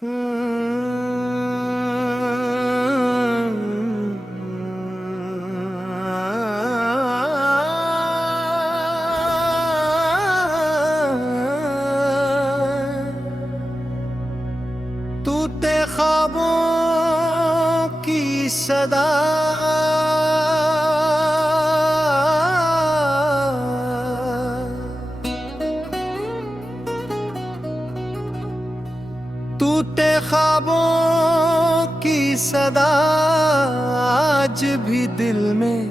टूटे ख्वाबों की सदा टूटे ख्वाबों की सदा आज भी दिल में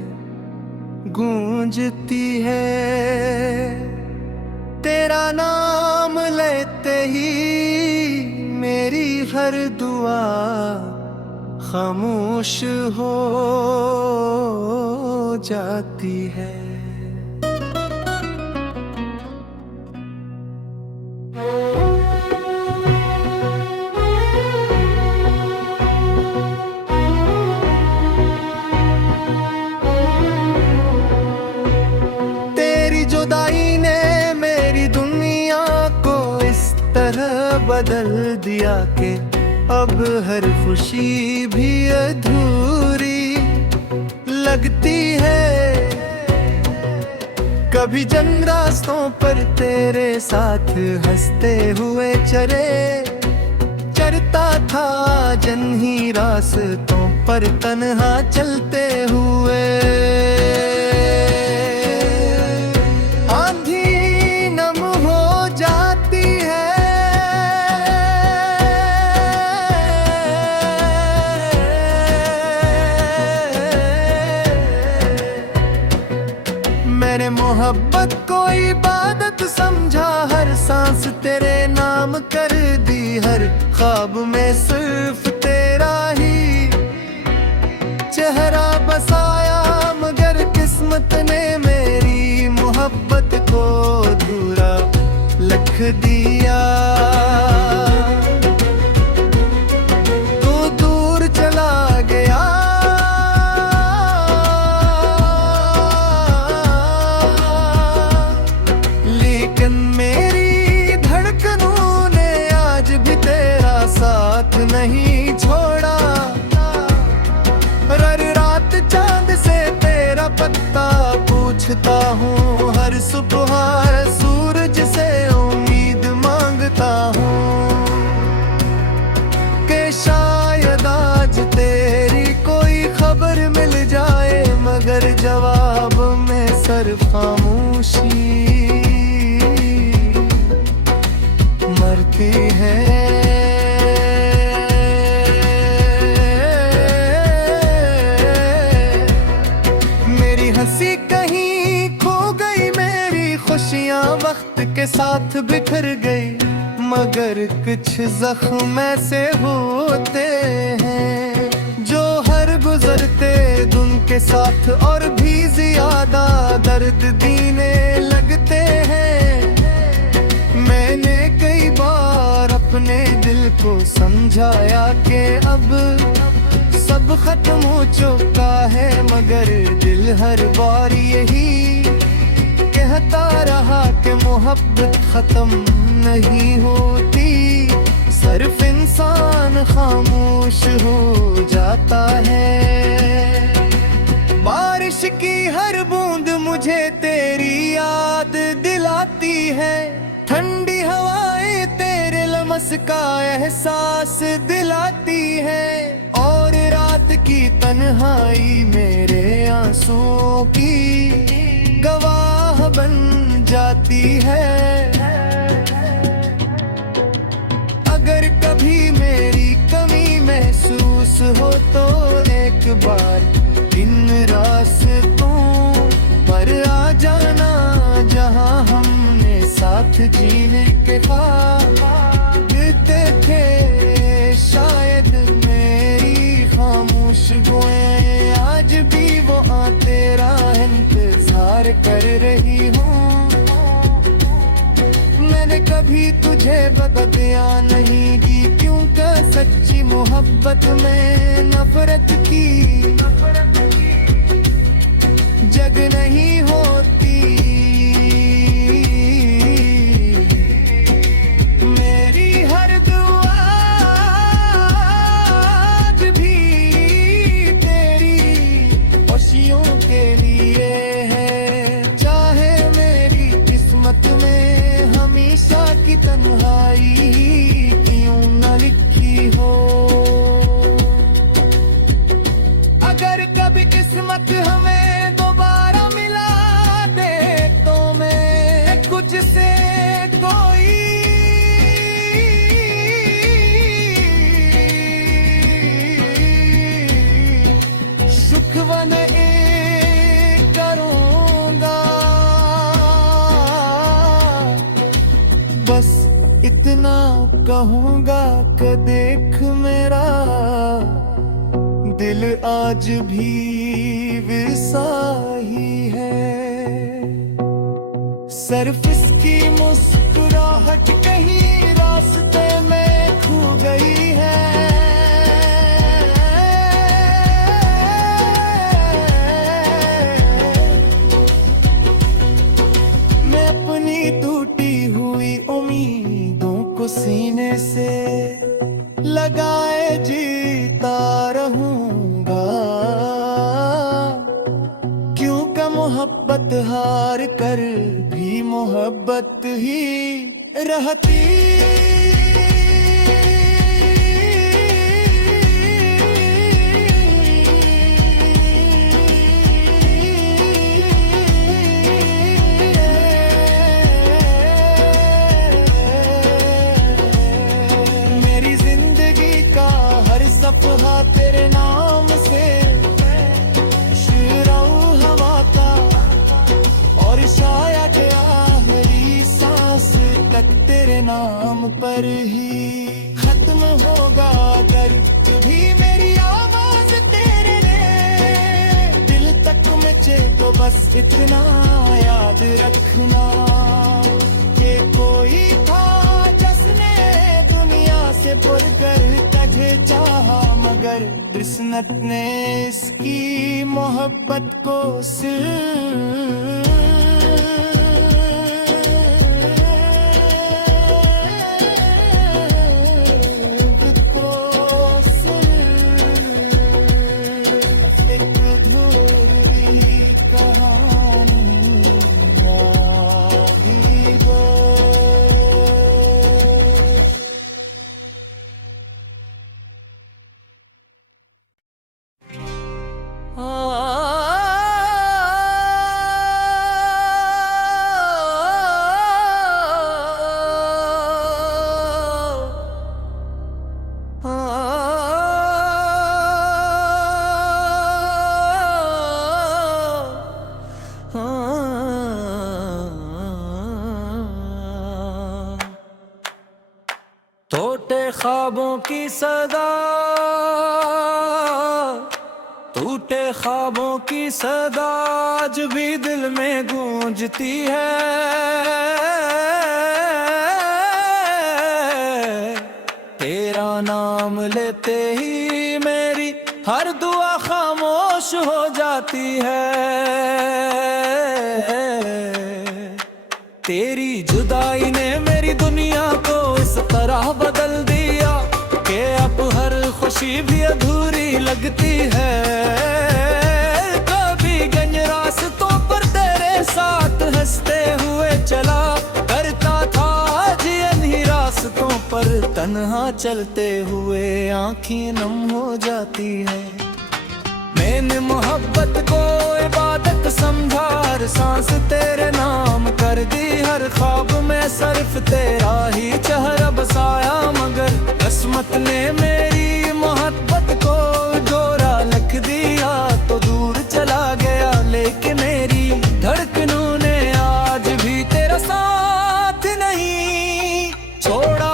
गूंजती है। तेरा नाम लेते ही मेरी हर दुआ खामोश हो जाती है। तेरी जुदाई ने मेरी दुनिया को इस तरह बदल दिया कि अब हर खुशी भी अधूरी लगती है। कभी जन रास्तों पर तेरे साथ हंसते हुए चलता था, जन ही रास्तों पर तन्हा चलते हुए। मैंने मोहब्बत को इबादत समझा, हर सांस तेरे नाम कर दी, हर ख्वाब में सिर्फ तेरा ही चेहरा बसाया। मगर किस्मत ने मेरी मोहब्बत को अधूरा लिख दिया। तू दूर चला गया, मेरी धड़कनों ने आज भी तेरा साथ नहीं छोड़ा। हर रात चांद से तेरा पत्ता पूछता हूँ, हर सुबह सूरज से उम्मीद मांगता हूँ कि शायद आज तेरी कोई खबर मिल जाए। मगर जवाब में सिर्फ खामोशी मरती है। मेरी हंसी कहीं खो गई, मेरी खुशियां वक्त के साथ बिखर गई। मगर कुछ जख्म ऐसे होते हैं जो हर गुजरते दिन के साथ और भी ज्यादा दर्द देने लगते हैं। मैंने कई बार अपने दिल को समझाया कि अब सब खत्म हो चुका है, मगर दिल हर बार यही कहता रहा कि मोहब्बत खत्म नहीं होती। सिर्फ इंसान खामोश हो जाता है। बारिश की हर बूंद मुझे तेरी याद दिलाती है, ठंडी हवाएं तेरे लमस का एहसास दिलाती है। और रात की तन्हाई मेरे आंसुओं की गवाह बन जाती है। अगर कभी मेरी कमी महसूस हो तो एक बार इन रास्तों पर आ जाना, जहां हमने साथ जीने के ख्वाब देखे। शायद मेरी खामोश गोएं आज भी वो तेरा इंतजार कर रही हूँ। मैंने कभी तुझे बयां नहीं की, क्योंकि सच्ची मोहब्बत में नफरत की जग नहीं होती। मेरी हर दुआ कहूँगा कि देख मेरा दिल आज भी वैसा ही है। सिर्फ इसकी मुस्कुराहट कहीं रास्ते में खो गई है। मैं अपनी टूटी हुई उम्मीदों को सीने से लगाए जीता रहूंगा, क्योंकि मोहब्बत हार कर भी मोहब्बत ही रहती। सफ़हा तेरे नाम से शिराऊ हवा का, और शायद आखिरी सांस तक तेरे नाम पर ही खत्म होगा। अगर भी मेरी आवाज तेरे ने दिल तक मचे तो बस इतना याद रखना कि कोई था जिसने दुनिया से बढ़कर तुझे चाहा, मगर किस्मत ने इसकी मोहब्बत को एक अधूरी कहानी याद दो। टूटे ख्वाबों की सदा, टूटे ख्वाबों की सदा आज भी दिल में गूंजती है। तेरा नाम लेते ही मेरी हर दुआ खामोश हो जाती है। तेरी जुदाई ने मेरी दुनिया को इस तरह बदल दिया कि अब हर खुशी भी अधूरी लगती है। कभी गंज रास्तों पर तेरे साथ हंसते हुए चला करता था, जिन ही रास्तों पर तन्हा चलते हुए आँखें नम हो जाती है। मैंने मोहब्बत को इबादत समझा, हर सांस तेरे नाम कर दी, हर ख्वाब में सिर्फ तेरा ही चेहरा बसाया, मगर किस्मत ने मेरी मोहब्बत को डोरा लिख दिया तो दूर चला गया। लेकिन मेरी धड़कनों ने आज भी तेरा साथ नहीं छोड़ा।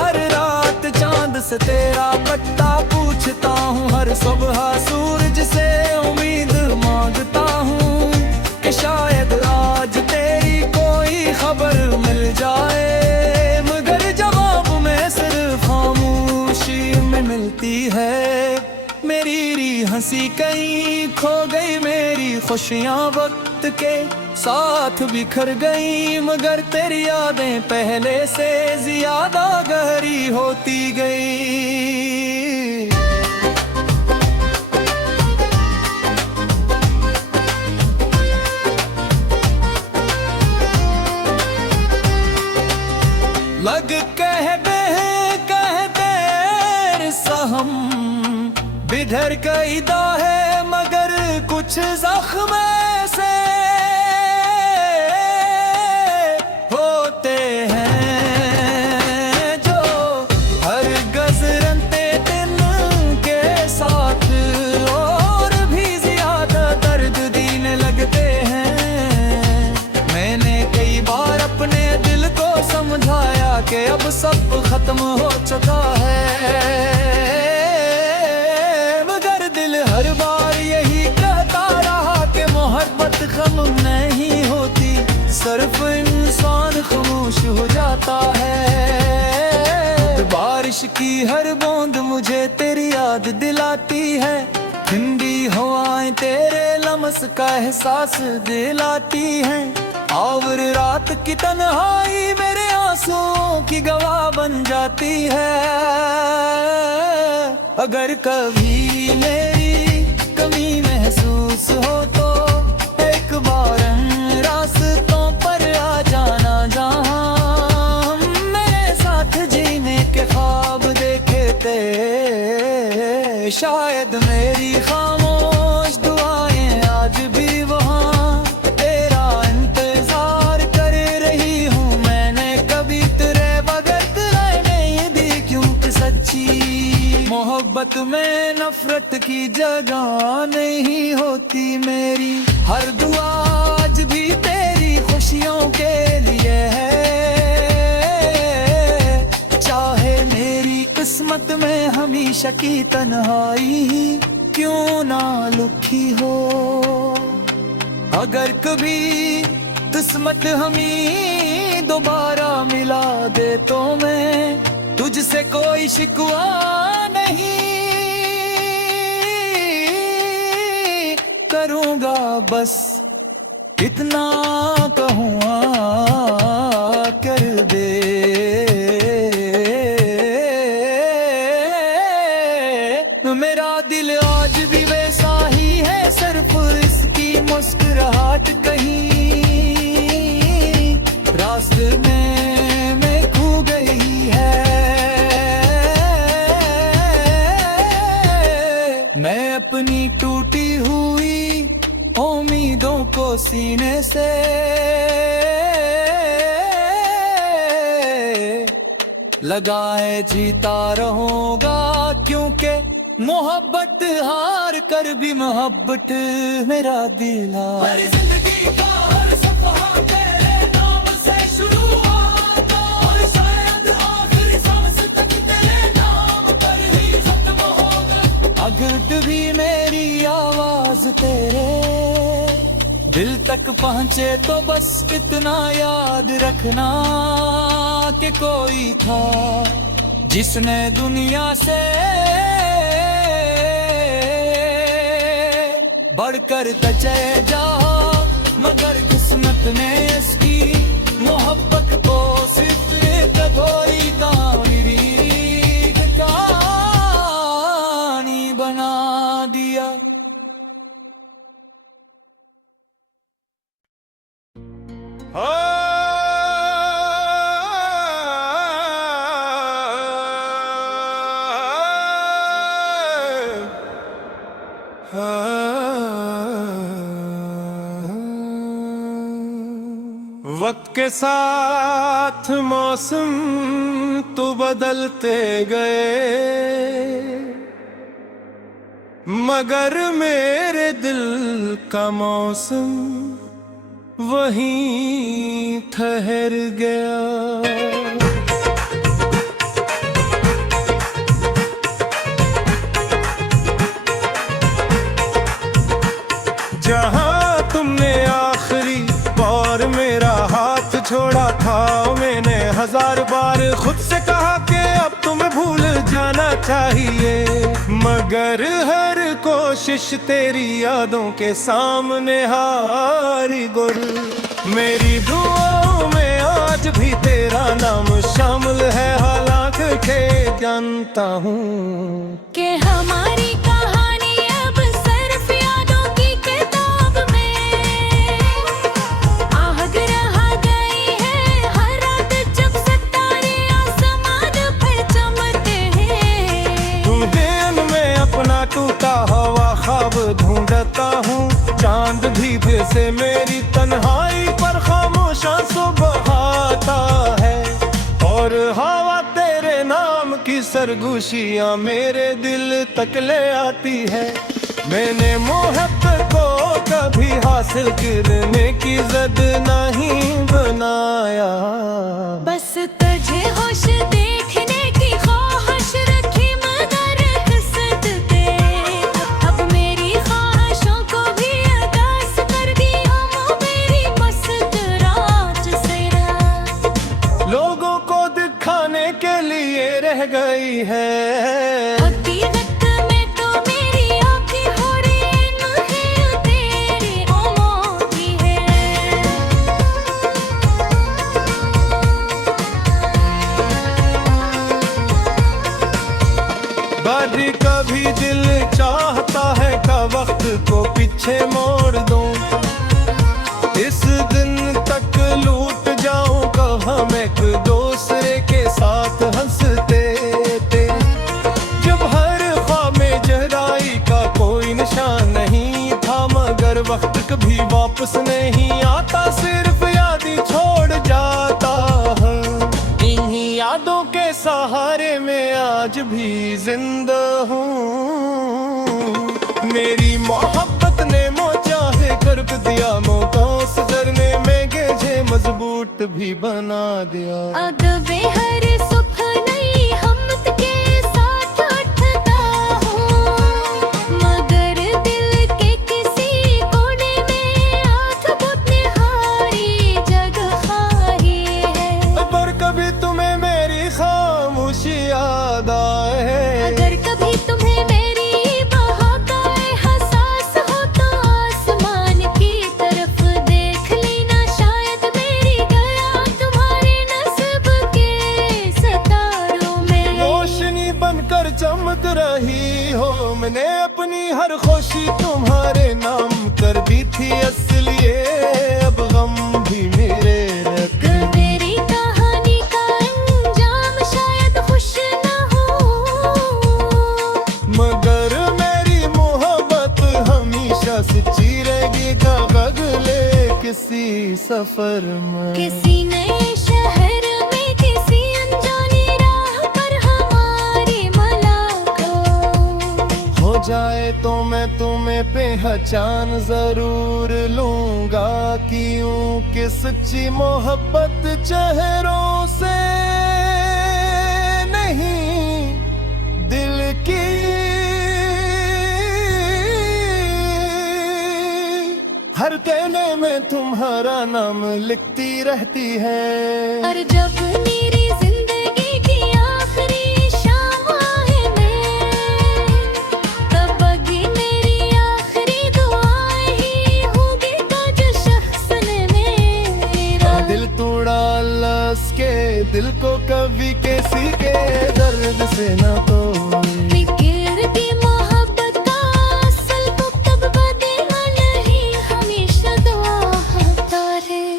हर रात चांद से तेरा पट्टा पूछता हूँ, हर सुबह सूरज से उम्मीद मांगता हूँ कि शायद आज तेरी कोई खबर मिल जाए, मगर जवाब में सिर्फ खामोशी में मिलती है। मेरी हंसी कहीं खो गई, मेरी खुशियाँ वक्त के साथ बिखर गई, मगर तेरी यादें पहले से ज्यादा गहरी होती गई। लग कह देर सहम बिधर गईदा है, मगर कुछ जख्म से होते हैं जो हर गजरते दिन के साथ और भी ज्यादा दर्द देने लगते हैं। मैंने कई बार अपने दिल को समझाया कि अब सब खत्म हो खम नहीं होती, सिर्फ इंसान खामोश हो जाता है। बारिश की हर बूंद मुझे तेरी याद दिलाती है, ठंडी हवाएं तेरे लम्स का एहसास दिलाती हैं। और रात की तन्हाई मेरे आंसुओं की गवाह बन जाती है। अगर कभी मेरी कमी महसूस हो तो एक बार रास्तों पर आ जाना, जहां मेरे साथ जीने के ख्वाब देखे थे। शायद मेरी खामोश दुआएं आज भी वहाँ तेरा इंतजार कर रही हूँ। मैंने कभी तेरे बगैर दिलाई नहीं दी, क्योंकि सच्ची मोहब्बत में नफरत की जगह नहीं होती मेरी। हर दुआ आज भी तेरी खुशियों के लिए है, चाहे मेरी किस्मत में हमेशा की तन्हाई क्यों ना लिखी हो। अगर कभी किस्मत हमें दोबारा मिला दे तो मैं तुझसे कोई शिकवा नहीं करूँगा, बस इतना कहूँगा कर दे। मेरा दिल आज भी वैसा ही है, सिर्फ इसकी मुस्कुराहट कहीं रास्ते में मैं खो गई है। मैं अपनी टूटी हुई उम्मीदों को सीने से लगाए जीता रहूंगा, क्योंकि मोहब्बत हार कर भी मोहब्बत मेरा दिला। जिंदगी का हर सफा तेरे नाम से शुरू होता, और शायद आखिरी सांस तक तेरे नाम पर ही खत्म होगा। अगर भी मेरी आवाज तेरे दिल तक पहुँचे तो बस इतना याद रखना कि कोई था जिसने दुनिया से बढ़कर तचेजा, मगर किस्मत ने इसकी मोहब्बत को सिर्फ एक अधूरी कहानी बना दिया। वक्त के साथ मौसम तो बदलते गए, मगर मेरे दिल का मौसम वहीं ठहर गया। जहां तुमने आखिरी बार मेरा हाथ छोड़ा था, मैंने 1000 बार खुद से कहा कि अब तुम्हें भूल जाना चाहिए, मगर हर कोशिश तेरी यादों के सामने हारी गुर। मेरी दुआओं में आज भी तेरा नाम शामिल है, हालांकि जानता हूँ कि हमारी कहानी अब सिर्फ यादों की किताब में आहट रह गई है। हर रात जब सितारे आसमान पर चमकते हैं, तुम्हें मैं अपना टूटा हुआ ख्वाब ढूंढता हूँ। चांद भी फिर से मेरी तन्हाई पर खामोशा सुबह आता है, और हवा तेरे नाम की सरगोशियाँ मेरे दिल तक ले आती है। मैंने मोहब्बत को कभी हासिल करने की जिद नहीं बनाया, बस तुझे होश देखने की ख्वाहिश रखी, मगर किस्मत ने अब मेरी ख्वाहिशों को भी अदास कर दिया। बाजी कभी दिल चाहता है का वक्त को पीछे मोड़ दूं, इस दिन तक लूट जाऊं का हम एक दूसरे के साथ हंसते थे। जब हर ख्वाब में जहराई का कोई निशान नहीं था, मगर वक्त कभी वापस नहीं आता, सिर्फ याद ही छोड़ जाता है। इन्हीं यादों के सहारे में आज भी जिंदा हूँ। मेरी मोहब्बत ने चाहे कर दिया मौका सुधरने में, गेजे मजबूत भी बना दिया। अदबे हर सुबह नई हमत के साथ उठता हूँ, मगर दिल के किसी कोने में आँख बुझने हारी जगह खाली है। पर कभी तुम्हें मेरी खामोशी याद आए, अगर कभी तुम्हें मेरी बहाक एहसास हो तो आसमान की तरफ देख लेना, शायद मेरी गया तुम्हारे नस्ब के सितारों में रोशनी बनकर चमक रही हो। मैंने अपनी हर खुशी तुम्हारे नाम कर दी थी, इसलिए अब गम भी मेरे रख। मेरी कहानी का अंजाम शायद खुश न हो, मगर मेरी मोहब्बत हमेशा सच्ची रहेगी का अगले किसी सफर में। किसी नए शहर में किसी अनजानी राह पर हमारी मुलाकात हो जाए तो मैं तुम्हें पहचान जरूर लूंगा, क्यों कि सच्ची मोहब्बत चेहरों से नहीं दिल की। हर कहने में तुम्हारा नाम लिखती रहती है। और जब मेरी जिंदगी की आखिरी शाम है मैं, तब अगी मेरी आखिरी दुआएं ही होगी जो शख्स ने मेरा दिल तोड़ा लस के, दिल को कभी किसी के दर्द से न तोड़े। फिक्र की मोहब्बत का असल को कब बदला नहीं, हमेशा दुआ होता रहे।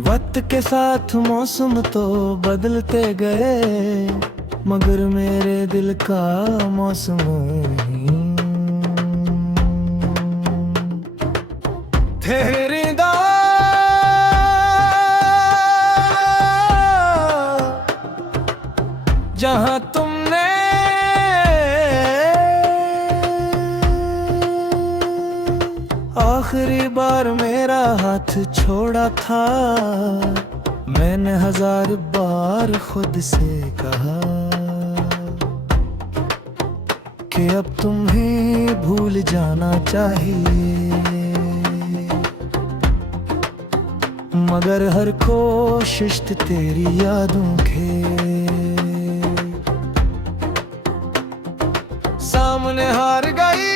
वक्त के साथ मौसम तो बदलते गए, मगर मेरे दिल का मौसम तेरी जहाँ तुमने आखिरी बार मेरा हाथ छोड़ा था, मैंने 1000 बार खुद से कहा कि अब तुम्हें भूल जाना चाहिए, मगर हर कोशिश तेरी यादों के सामने हार गई।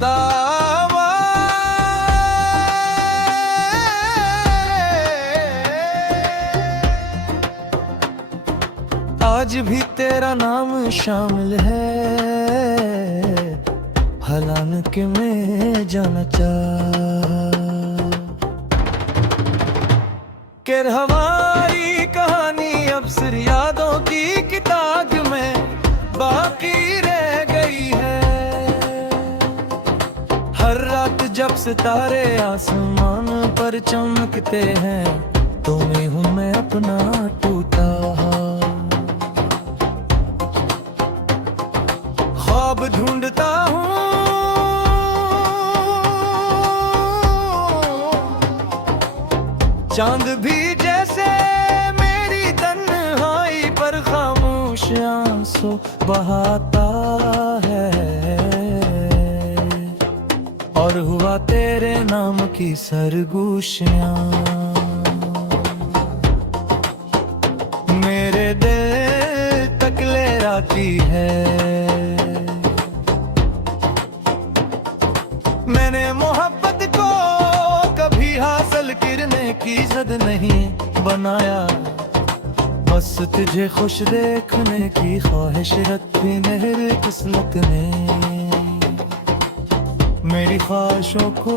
दावा आज भी तेरा नाम शामिल है, भला तन के में जाना चाह कि हमारी कहानी अब सिर्फ यादों की किताब में बाकी रह गई है। हर रात जब सितारे आसमान पर चमकते हैं तो मैं हूँ मैं अपना टूटा ख्वाब ढूंढता हूँ चांद भी जैसे मेरी तन्हाई पर खामोश आंसू बहाता है और हुआ तेरे नाम की सरगोशियां मेरे दिल तक ले आती है। मैंने मोहब्बत को कभी हासिल करने की जिद नहीं बनाया, बस तुझे खुश देखने की ख्वाहिश रखी मेरी किस्मत ने मेरी ख्वाहिशों को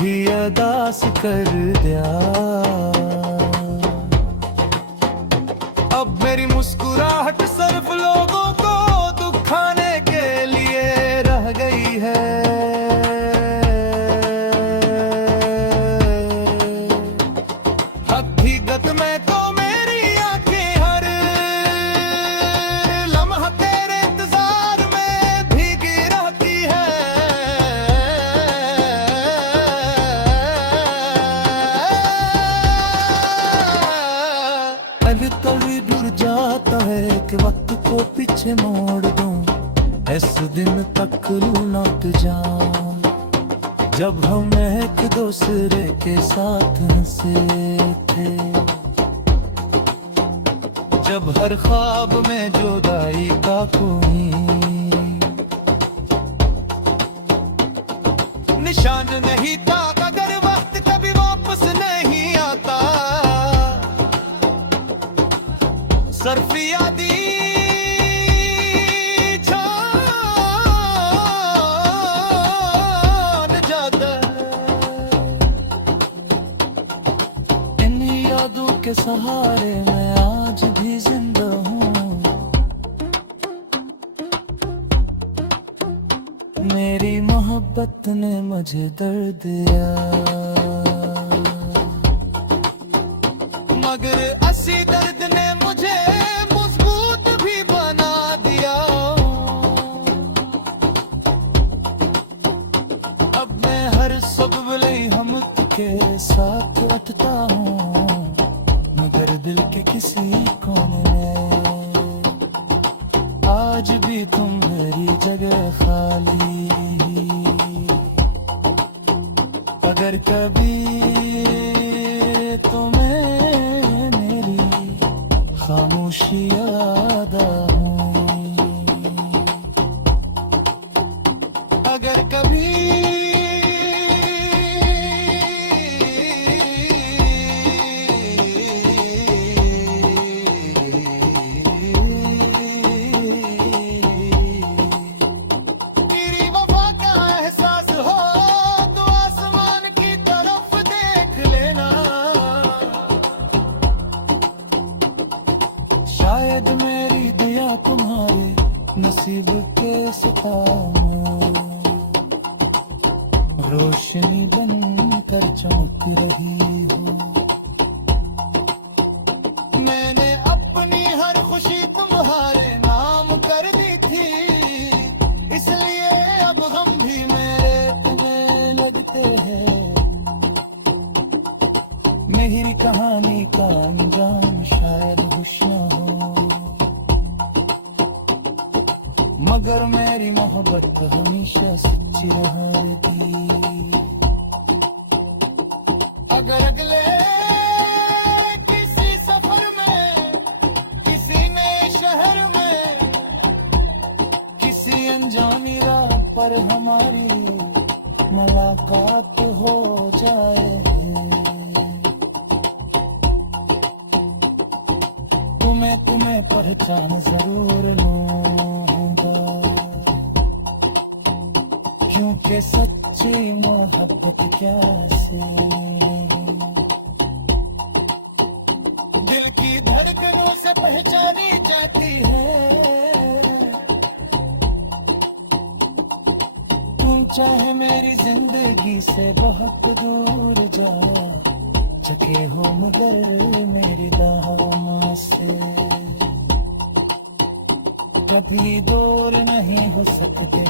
भी अदास कर दिया। अब मेरी मुस्कुराहट सिर्फ लोगों को दुखाने के लिए रह गई है। हकीकत में तो मेरी आंखें हर लम्हा तेरे इंतजार में भीगी रहती है। अभी कभी दूर जाता है कि वक्त को पीछे मोड़ दूं, इस दिन तक लौट जाऊं जब हम एक दूसरे के साथ हंसे थे, जब हर ख्वाब में जुदाई का कोई निशान नहीं था। अगर वक्त कभी वापस नहीं आता सिर्फ यादी के सहारे मैं आज भी जिंदा हूँ। मेरी मोहब्बत ने मुझे दर्द दिया, मगर असी दर्द ने मुझे मजबूत भी बना दिया। अब मैं हर सुबह हम के साथ उठता हूँ, मगर दिल के किसी कोने में आज भी तुम मेरी जगह खाली। अगर कभी तुम्हें मेरी खामोशी याद आए, अगर कभी शायद मेरी दया तुम्हारे नसीब के सितारों रोशनी बनकर चमक रही हो। मैंने अपनी हर खुशी तुम्हारे नाम कर दी थी, इसलिए अब हम भी मेरे तुम्हें लगते हैं। मेरी कहानी का अंजाम शायद खुश न हो, मगर मेरी मोहब्बत हमेशा सच्ची रहेगी। अगर अगले किसी सफर में, किसी नए शहर में, किसी अनजानी राह पर हमारी मुलाकात हो जाए, तुम मैं तुम्हें पहचान जरूर लूंगा, क्योंकि सच्ची मोहब्बत क्या से दिल की धड़कनों से पहचानी जाती है। तुम चाहे मेरी जिंदगी से बहुत दूर जा चके हो मगर मेरी दाहों से कभी दूर नहीं हो सकते।